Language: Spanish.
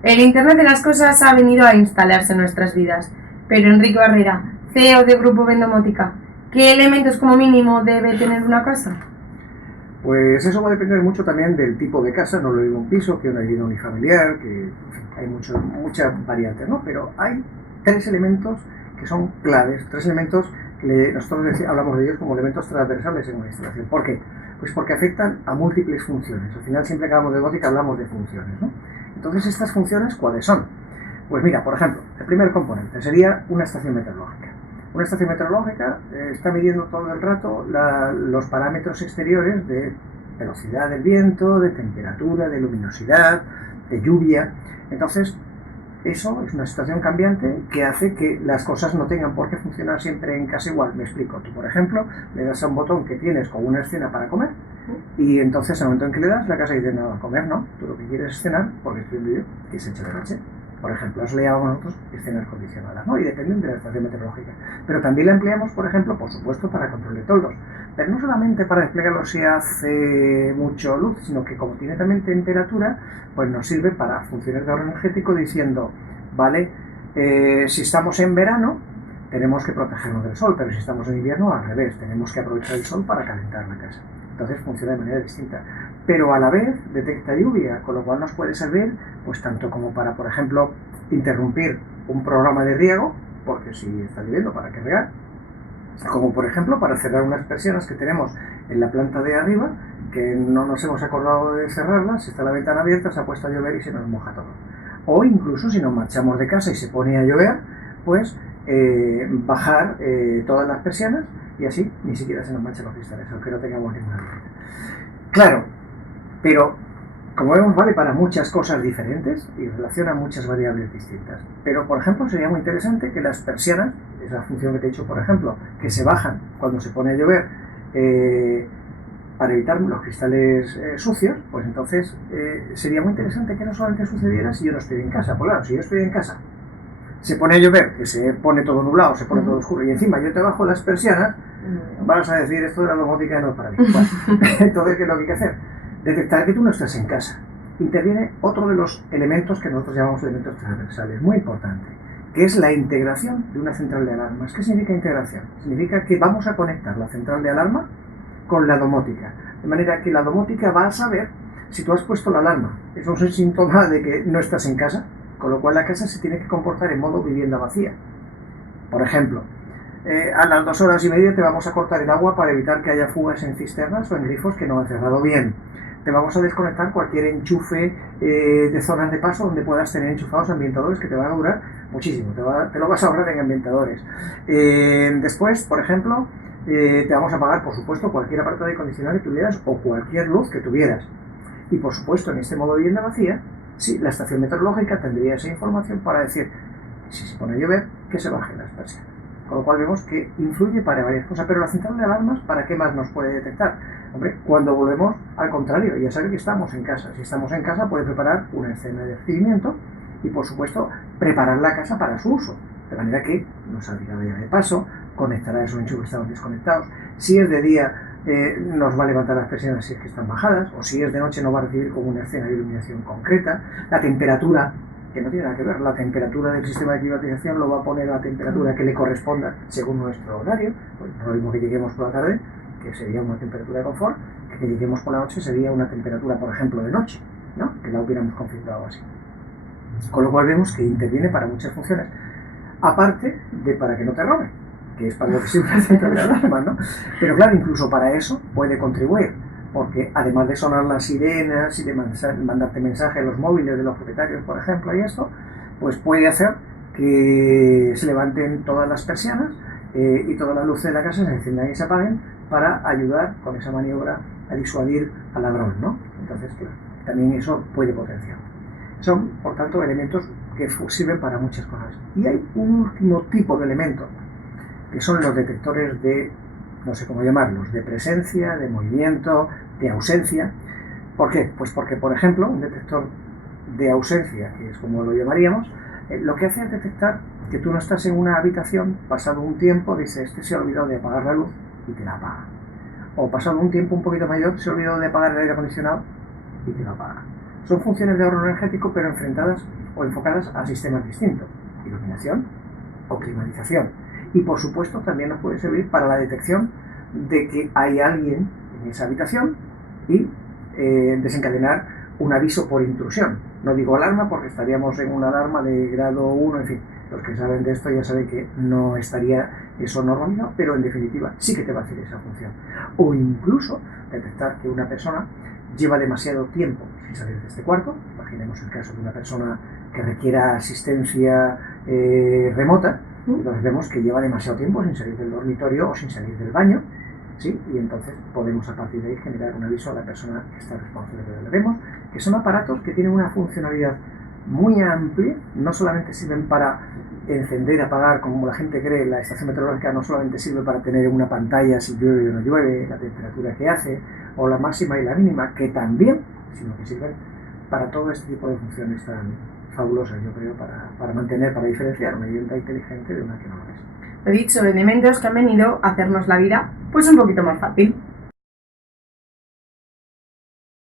El Internet de las Cosas ha venido a instalarse en nuestras vidas, pero Enrique Barrera, CEO de Grupo Vendomótica, ¿qué elementos como mínimo debe tener una casa? Pues eso va a depender mucho también del tipo de casa, no lo digo un piso, que una vivienda unifamiliar, que en fin, hay muchas variantes, ¿no? Pero hay tres elementos que son claves, tres elementos que nosotros hablamos de ellos como elementos transversales en una instalación. ¿Por qué? Pues porque afectan a múltiples funciones. Al final siempre que hablamos de domótica hablamos de funciones, ¿no? Entonces, ¿estas funciones cuáles son? Pues mira, por ejemplo, el primer componente sería una estación meteorológica. Una estación meteorológica está midiendo todo el rato los parámetros exteriores de velocidad del viento, de temperatura, de luminosidad, de lluvia. Entonces, eso es una situación cambiante que hace que las cosas no tengan por qué funcionar siempre en casa igual. Me explico. Tú, por ejemplo, le das a un botón que tienes con una escena para comer y entonces, al momento en que le das, la casa dice, no, a comer no. Tú lo que quieres es cenar, porque estoy viendo yo, que se echa de noche. Por ejemplo, eso le llamamos nosotros escenas condicionadas, ¿no? Y dependen de la estación meteorológica. Pero también la empleamos, por ejemplo, por supuesto, para control de toldos. Pero no solamente para desplegarlo si hace mucho luz, sino que como tiene también temperatura, pues nos sirve para funciones de ahorro energético diciendo, vale, si estamos en verano, tenemos que protegernos del sol, pero si estamos en invierno, al revés, tenemos que aprovechar el sol para calentar la casa. Entonces funciona de manera distinta. Pero a la vez detecta lluvia, con lo cual nos puede servir, pues tanto como para, por ejemplo, interrumpir un programa de riego, porque si está lloviendo, ¿para qué regar? Como por ejemplo para cerrar unas persianas que tenemos en la planta de arriba, que no nos hemos acordado de cerrarlas, si está la ventana abierta, se ha puesto a llover y se nos moja todo. O incluso si nos marchamos de casa y se pone a llover, pues bajar todas las persianas y así ni siquiera se nos manchan los cristales, aunque no tengamos ninguna visita. Claro, pero como vemos vale para muchas cosas diferentes y relaciona muchas variables distintas. Pero por ejemplo sería muy interesante que las persianas, esa función que te he dicho por ejemplo, que se bajan cuando se pone a llover para evitar los cristales sucios, pues entonces sería muy interesante que no solamente sucediera si yo no estoy en casa. Pues claro, si yo estoy en casa, se pone a llover, que se pone todo nublado, se pone todo oscuro, y encima yo te bajo las persianas, vas a decir, esto de la domótica no es para mí. Bueno, entonces, ¿qué es lo que hay que hacer? Detectar que tú no estás en casa. Interviene otro de los elementos que nosotros llamamos elementos transversales, muy importante, que es la integración de una central de alarmas. ¿Qué significa integración? Significa que vamos a conectar la central de alarma con la domótica, de manera que la domótica va a saber si tú has puesto la alarma. Eso es un síntoma de que no estás en casa, con lo cual la casa se tiene que comportar en modo vivienda vacía. Por ejemplo, a las 2 horas y media te vamos a cortar el agua para evitar que haya fugas en cisternas o en grifos que no han cerrado bien. Te vamos a desconectar cualquier enchufe de zonas de paso donde puedas tener enchufados ambientadores que te van a durar muchísimo, te lo vas a ahorrar en ambientadores. Después, por ejemplo, te vamos a pagar, por supuesto, cualquier aparato de acondicionado que tuvieras o cualquier luz que tuvieras. Y por supuesto, en este modo de vivienda vacía, sí, la estación meteorológica tendría esa información para decir, si se pone a llover, que se bajen las persianas. Con lo cual vemos que influye para varias cosas. Pero la central de alarmas, ¿para qué más nos puede detectar? Hombre, cuando volvemos al contrario, ya sabe que estamos en casa. Si estamos en casa, puede preparar una escena de recibimiento y, por supuesto, preparar la casa para su uso. De manera que nos abrirá la llave de paso, conectará esos enchufes que estaban desconectados. Si es de día, nos va a levantar las persianas si es que están bajadas, o si es de noche, no va a recibir como una escena de iluminación concreta. La temperatura, que no tiene nada que ver, la temperatura del sistema de climatización lo va a poner a la temperatura que le corresponda según nuestro horario. Pues no lo mismo que lleguemos por la tarde, que sería una temperatura de confort, que lleguemos por la noche sería una temperatura, por ejemplo, de noche, ¿no? Que la hubiéramos configurado así. Con lo cual vemos que interviene para muchas funciones, aparte de para que no te roben, que es para lo que sirve la central de alarma, ¿no? Pero claro, incluso para eso puede contribuir, porque además de sonar las sirenas y de mandarte mensajes a los móviles de los propietarios, por ejemplo, y esto, pues puede hacer que se levanten todas las persianas y todas las luces de la casa se enciendan y se apaguen para ayudar con esa maniobra a disuadir al ladrón, ¿no? Entonces, claro, también eso puede potenciar. Son, por tanto, elementos que sirven para muchas cosas. Y hay un último tipo de elementos, que son los detectores de, no sé cómo llamarlos, de presencia, de movimiento, de ausencia. ¿Por qué? Pues porque, por ejemplo, un detector de ausencia, que es como lo llamaríamos, lo que hace es detectar que tú no estás en una habitación, pasado un tiempo, dice, este se ha olvidado de apagar la luz y te la apaga. O pasado un tiempo un poquito mayor, se ha olvidado de apagar el aire acondicionado y te la apaga. Son funciones de ahorro energético, pero enfrentadas o enfocadas a sistemas distintos, iluminación o climatización. Y por supuesto también nos puede servir para la detección de que hay alguien en esa habitación y desencadenar un aviso por intrusión. No digo alarma porque estaríamos en una alarma de grado 1, en fin, los que saben de esto ya saben que no estaría eso normalizado, pero en definitiva sí que te va a hacer esa función. O incluso detectar que una persona lleva demasiado tiempo sin salir de este cuarto. Imaginemos el caso de una persona que requiera asistencia remota, entonces vemos que lleva demasiado tiempo sin salir del dormitorio o sin salir del baño, ¿sí? Y entonces podemos a partir de ahí generar un aviso a la persona que está responsable de lo que vemos, que son aparatos que tienen una funcionalidad muy amplia, no solamente sirven para encender, apagar, como la gente cree, la estación meteorológica no solamente sirve para tener una pantalla si llueve o no llueve, la temperatura que hace, o la máxima y la mínima, que también, sino que sirven para todo este tipo de funciones tan fabulosas, yo creo, para mantener, para diferenciar una vivienda inteligente de una que no lo es. He dicho, elementos que han venido a hacernos la vida pues un poquito más fácil.